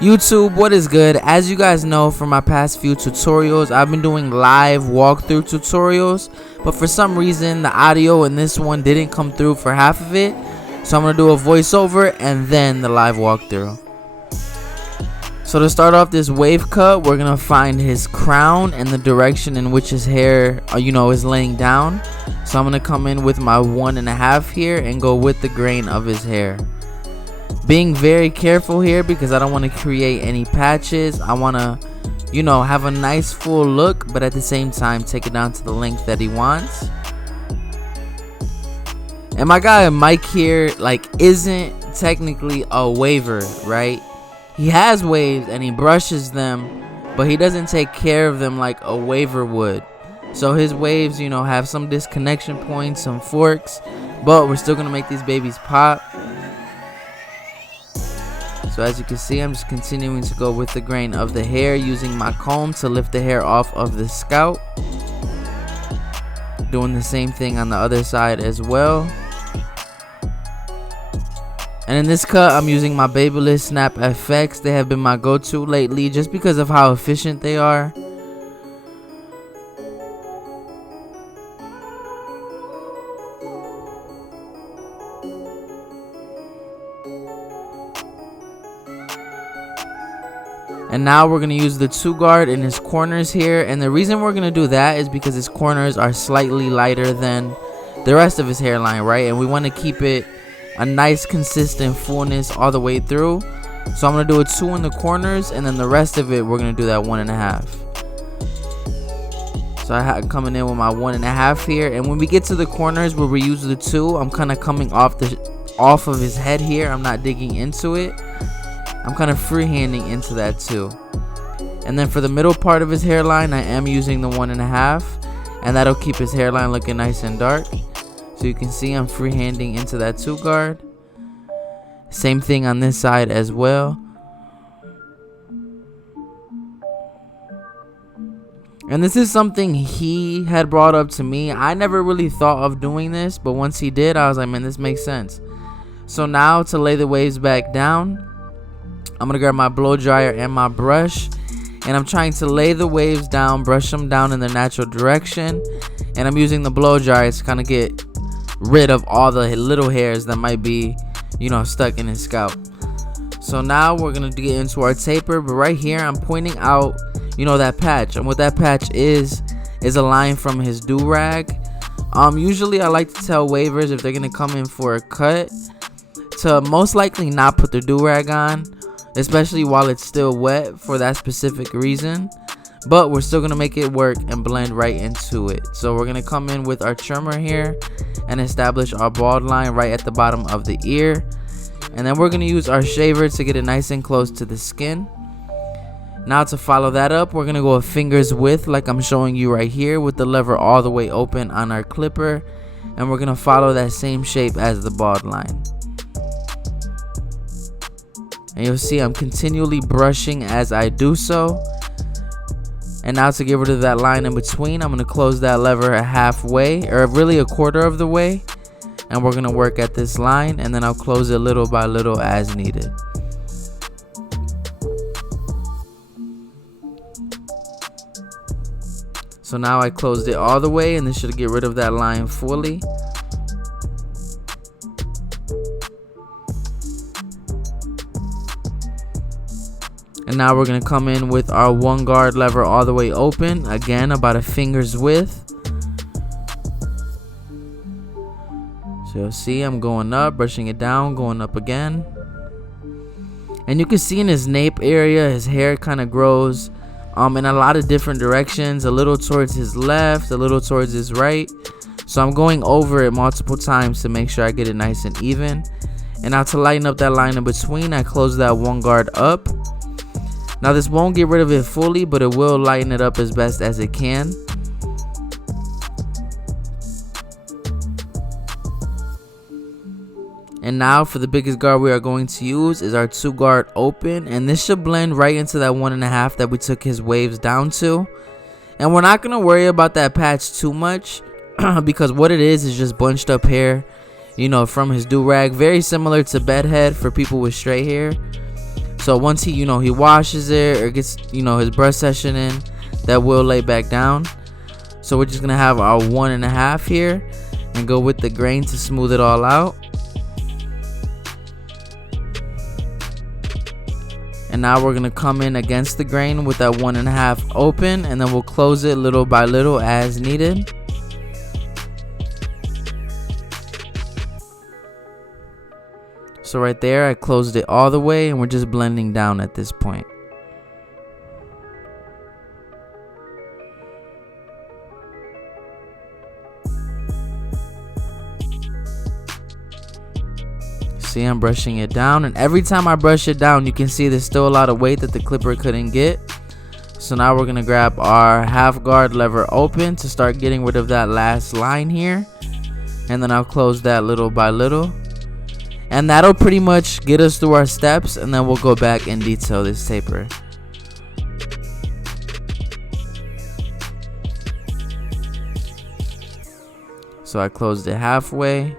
YouTube, what is good? As you guys know from my past few tutorials, I've been doing live walkthrough tutorials, but for some reason the audio in this one didn't come through for half of it, so I'm gonna do a voiceover and then the live walkthrough. So to start off this wave cut, we're gonna find his crown and the direction in which his hair is laying down. So I'm gonna come in with my 1.5 here and go with the grain of his hair, being very careful here because I don't want to create any patches. I want to have a nice full look, but at the same time take it down to the length that he wants. And my guy Mike here isn't technically a waver, right? He has waves and he brushes them, but he doesn't take care of them like a waver would. So his waves have some disconnection points, some forks, but we're still gonna make these babies pop. So as you can see, I'm just continuing to go with the grain of the hair, using my comb to lift the hair off of the scalp. Doing the same thing on the other side as well. And in this cut, I'm using my BaByliss Snap FX. They have been my go-to lately just because of how efficient they are. And now we're going to use the 2 guard in his corners here. And the reason we're going to do that is because his corners are slightly lighter than the rest of his hairline, right? And we want to keep it a nice consistent fullness all the way through. So I'm going to do a 2 in the corners, and then the rest of it we're going to do that 1.5. So I'm coming in with my 1.5 here. And when we get to the corners where we use the 2, I'm kind of coming off of his head here. I'm not digging into it. I'm kind of freehanding into that too. And then for the middle part of his hairline, I am using the 1.5, and that'll keep his hairline looking nice and dark. So you can see I'm freehanding into that 2 guard. Same thing on this side as well. And this is something he had brought up to me. I never really thought of doing this, but once he did, I was like, man, this makes sense. So now to lay the waves back down, I'm going to grab my blow dryer and my brush, and I'm trying to lay the waves down, brush them down in their natural direction. And I'm using the blow dryer to kind of get rid of all the little hairs that might be, stuck in his scalp. So now we're going to get into our taper, but right here I'm pointing out, that patch. And what that patch is a line from his do-rag. Usually I like to tell wavers if they're going to come in for a cut to most likely not put their do-rag on, especially while it's still wet, for that specific reason. But we're still gonna make it work and blend right into it. So we're gonna come in with our trimmer here and establish our bald line right at the bottom of the ear, and then we're gonna use our shaver to get it nice and close to the skin. Now to follow that up, we're gonna go a finger's width like I'm showing you right here, with the lever all the way open on our clipper, and we're gonna follow that same shape as the bald line. And you'll see I'm continually brushing as I do so. And now to get rid of that line in between, I'm going to close that lever halfway, or really a quarter of the way. And we're going to work at this line, and then I'll close it little by little as needed. So now I closed it all the way, and this should get rid of that line fully. And now we're going to come in with our 1 guard lever all the way open, again about a finger's width. So you'll see I'm going up, brushing it down, going up again. And you can see in his nape area, his hair kind of grows in a lot of different directions, a little towards his left, a little towards his right. So I'm going over it multiple times to make sure I get it nice and even. And now to lighten up that line in between, I close that 1 guard up. Now this won't get rid of it fully, but it will lighten it up as best as it can. And now for the biggest guard we are going to use is our 2 guard open, and this should blend right into that 1.5 that we took his waves down to. And we're not going to worry about that patch too much because what it is just bunched up hair, from his do-rag, very similar to bedhead for people with straight hair. So once he he washes it or gets his brush session in, that will lay back down. So we're just gonna have our 1.5 here and go with the grain to smooth it all out. And now we're gonna come in against the grain with that 1.5 open, and then we'll close it little by little as needed. So right there, I closed it all the way, and we're just blending down at this point. See, I'm brushing it down, and every time I brush it down, you can see there's still a lot of weight that the clipper couldn't get. So now we're gonna grab our half guard lever open to start getting rid of that last line here, and then I'll close that little by little. And that'll pretty much get us through our steps, and then we'll go back and detail this taper. So I closed it halfway.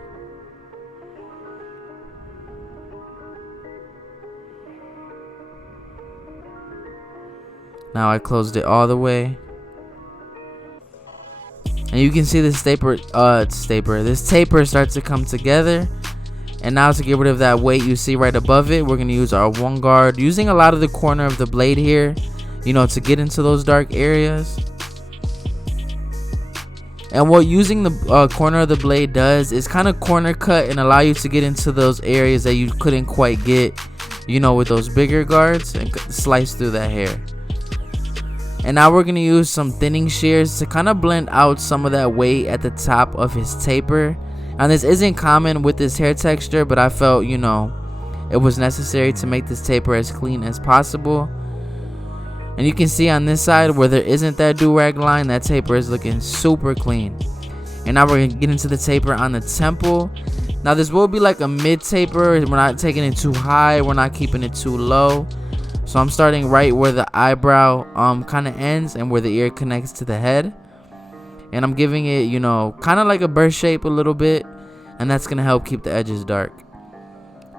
Now I closed it all the way. And you can see this taper starts to come together. And now to get rid of that weight you see right above it, we're going to use our 1 guard, using a lot of the corner of the blade here, to get into those dark areas. And what using the corner of the blade does is kind of corner cut and allow you to get into those areas that you couldn't quite get, with those bigger guards, and slice through that hair. And now we're going to use some thinning shears to kind of blend out some of that weight at the top of his taper. And this isn't common with this hair texture, but I felt, it was necessary to make this taper as clean as possible. And you can see on this side where there isn't that do-rag line, that taper is looking super clean. And now we're going to get into the taper on the temple. Now this will be like a mid taper. We're not taking it too high, we're not keeping it too low. So I'm starting right where the eyebrow kind of ends and where the ear connects to the head. And I'm giving it, kind of like a burst shape a little bit. And that's going to help keep the edges dark.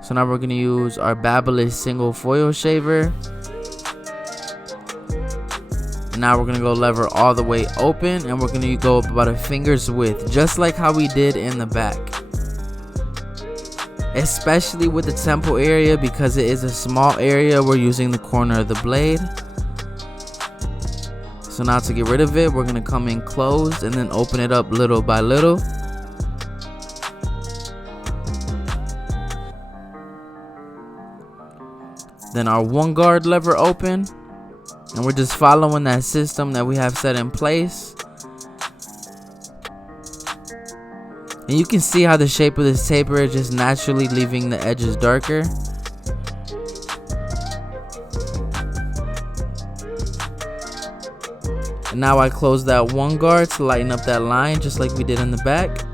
So now we're going to use our BaByliss single foil shaver. And now we're going to go lever all the way open. And we're going to go up about a finger's width, just like how we did in the back. Especially with the temple area, because it is a small area, we're using the corner of the blade. So now to get rid of it, we're going to come in closed and then open it up little by little. Then our 1 guard lever open, and we're just following that system that we have set in place. And you can see how the shape of this taper is just naturally leaving the edges darker. And now I close that 1 guard to lighten up that line, just like we did in the back.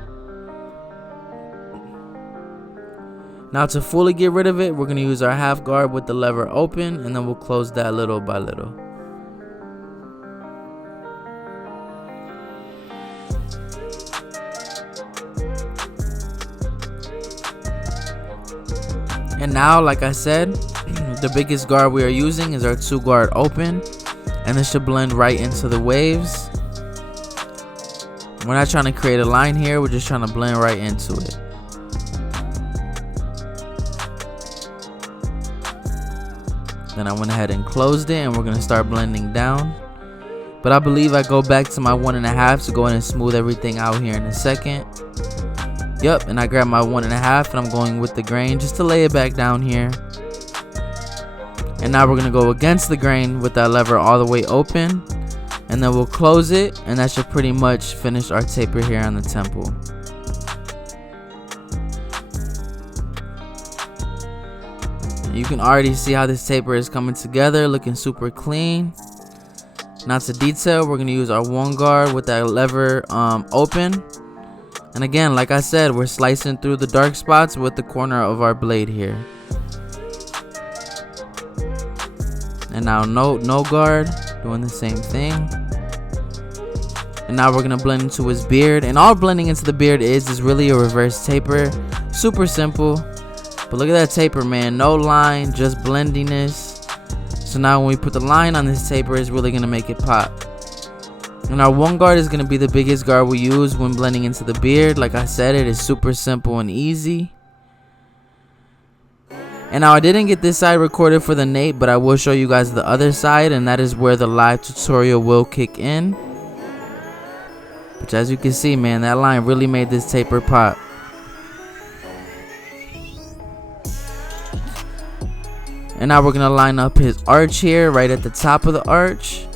Now to fully get rid of it, we're going to use our half guard with the lever open, and then we'll close that little by little. And now, like I said, the biggest guard we are using is our 2 guard open, and this should blend right into the waves. We're not trying to create a line here, we're just trying to blend right into it. Then I went ahead and closed it, and we're going to start blending down. But I believe I go back to my 1.5 to go in and smooth everything out here in a second. Yep, and I grab my 1.5 and I'm going with the grain just to lay it back down here. And now we're going to go against the grain with that lever all the way open. And then we'll close it, and that should pretty much finish our taper here on the temple. You can already see how this taper is coming together, looking super clean. Now to detail, we're going to use our 1 guard with that lever open. And again, like I said, we're slicing through the dark spots with the corner of our blade here. And now no guard, doing the same thing. And now we're going to blend into his beard. And all blending into the beard is really a reverse taper. Super simple. But look at that taper, man. No line, just blendiness. So now when we put the line on this taper, it's really going to make it pop. And our one guard is going to be the biggest guard we use when blending into the beard. Like I said, it is super simple and easy. And now I didn't get this side recorded for the Nape, but I will show you guys the other side, and that is where the live tutorial will kick in. Which, as you can see, man, that line really made this taper pop. And now we're going to line up his arch here right at the top of the arch.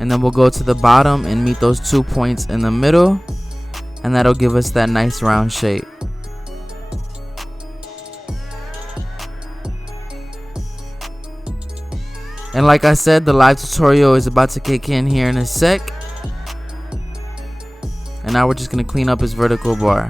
And then we'll go to the bottom and meet those 2 points in the middle. And that'll give us that nice round shape. And like I said, the live tutorial is about to kick in here in a sec. And now we're just going to clean up his vertical bar.